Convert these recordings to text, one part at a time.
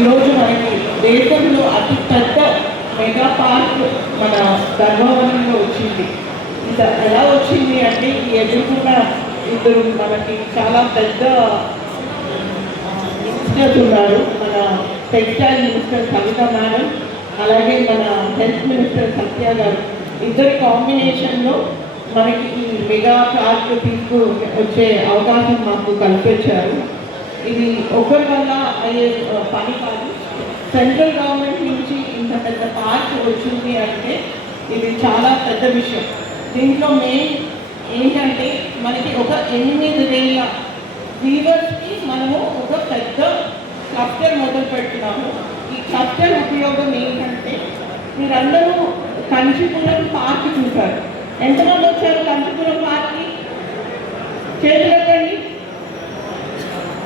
ఈరోజు మనకి దేశంలో అతి పెద్ద మెగా పార్క్ మన ధర్మవరంలో వచ్చింది. ఇది ఎలా వచ్చింది అంటే ఈ ఎదుర్కొన్న ఇద్దరు మనకి చాలా పెద్ద మినిస్టర్స్ ఉన్నారు. మన టెక్స్టైల్ మినిస్టర్ కవిత మేడం, అలాగే మన హెల్త్ మినిస్టర్ సత్య గారు. ఇద్దరి కాంబినేషన్లో మనకి ఈ మెగా పార్క్ వచ్చే అవకాశం మాకు కల్పించారు. ఇది ఒకరి వల్ల అయ్యే పని కాదు. సెంట్రల్ గవర్నమెంట్ నుంచి ఇంత పెద్ద పార్క్ వచ్చింది అంటే ఇది చాలా పెద్ద విషయం. దీంట్లో మెయిన్ ఏంటంటే మనకి ఒక 8,000 వీవర్స్కి మనము ఒక పెద్ద క్లస్టర్ మొదలు పెడుతున్నాము. ఈ క్లస్టర్ ఉపయోగం ఏంటంటే మీరందరూ కంచిపురం పార్క్ చూశారు. ఎంతమంది వచ్చారు కంచిపురం పార్క్కి? చేతులెత్తండి.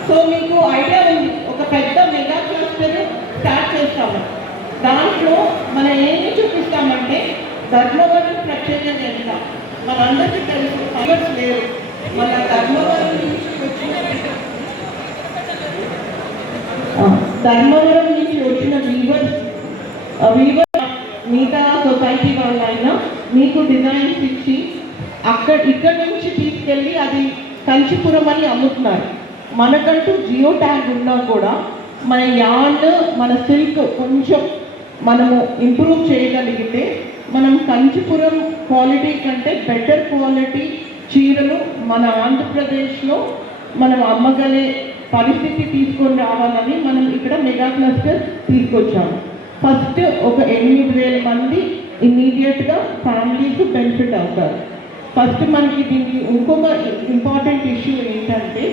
సో మీకు ఐడియా ఉంది, ఒక పెద్ద మెగా క్లస్టర్ స్టార్ట్ చేస్తాము. దాంట్లో మనం ఏమి చూపిస్తామంటే ధర్మవరం ప్రత్యేకత ఎంత మనందరికీ తెలుసు. ఫైవర్స్ లేరు. మన ధర్మవరం నుంచి వచ్చిన వీవర్స్ మిగతా సొసైటీ వాళ్ళైనా మీకు డిజైన్స్ ఇచ్చి ఇక్కడ నుంచి తీసుకెళ్ళి అది కంచిపురం అని అమ్ముతున్నారు. మనకంటూ జియో ట్యాగ్ ఉన్నా కూడా మన యార్న్, మన సిల్క్ కొంచెం మనము ఇంప్రూవ్ చేయగలిగితే మనం కంచిపురం క్వాలిటీ కంటే బెటర్ క్వాలిటీ చీరలు మన ఆంధ్రప్రదేశ్లో మనం అమ్మగలే పరిస్థితి తీసుకొని రావాలని మనం ఇక్కడ మెగా క్లస్టర్ తీసుకొచ్చాము. ఫస్ట్ ఒక 8,000 మంది ఇమ్మీడియట్గా ఫ్యామిలీస్ బెనిఫిట్ అవుతారు. ఫస్ట్ మనకి దీనికి ఇంకొక ఇంపార్టెంట్ ఇష్యూ ఏంటంటే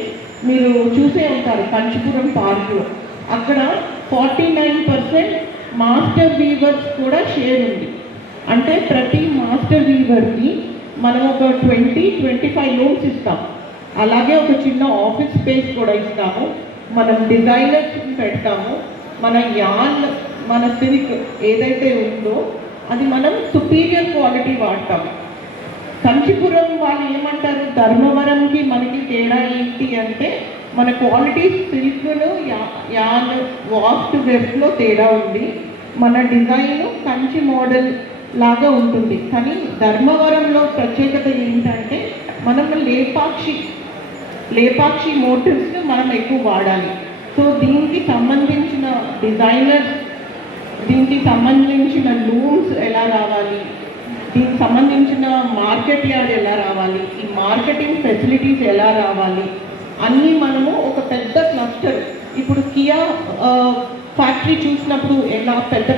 మీరు చూసే ఉంటారు కంచిపురం పార్క్లో అక్కడ 49% మాస్టర్ వీవర్స్ కూడా షేర్ ఉంది. అంటే ప్రతి మాస్టర్ వీవర్కి మనం ఒక 20-25 లోన్స్ ఇస్తాం. అలాగే ఒక చిన్న ఆఫీస్ స్పేస్ కూడా ఇస్తాము. మనం డిజైనర్స్ పెడతాము. మన యార్న్, మన సిల్క్ ఏదైతే ఉందో అది మనం సుపీరియర్ క్వాలిటీ వాడతాము. కంచిపురం వాళ్ళు ఏమంటారు, ధర్మవరంకి మనకి తేడా ఏంటి అంటే మన క్వాలిటీ సిల్క్లో యాన్ వాస్ట్ వెబ్లో తేడా ఉంది. మన డిజైన్ కంచి మోడల్ లాగా ఉంటుంది. కానీ ధర్మవరంలో ప్రత్యేకత ఏంటంటే మనం లేపాక్షి మోటివ్స్ మనం ఎక్కువ వాడాలి. సో దీనికి సంబంధించిన డిజైనర్స్, దీనికి సంబంధించిన లూమ్స్ ఎలా రావాలి, దీనికి సంబంధించిన మార్కెట్ యార్డ్ ఎలా రావాలి, ఈ మార్కెటింగ్ ఫెసిలిటీస్ ఎలా రావాలి అన్నీ మనము ఒక పెద్ద క్లస్టర్. ఇప్పుడు కియా ఫ్యాక్టరీ చూసినప్పుడు ఎలా పెద్ద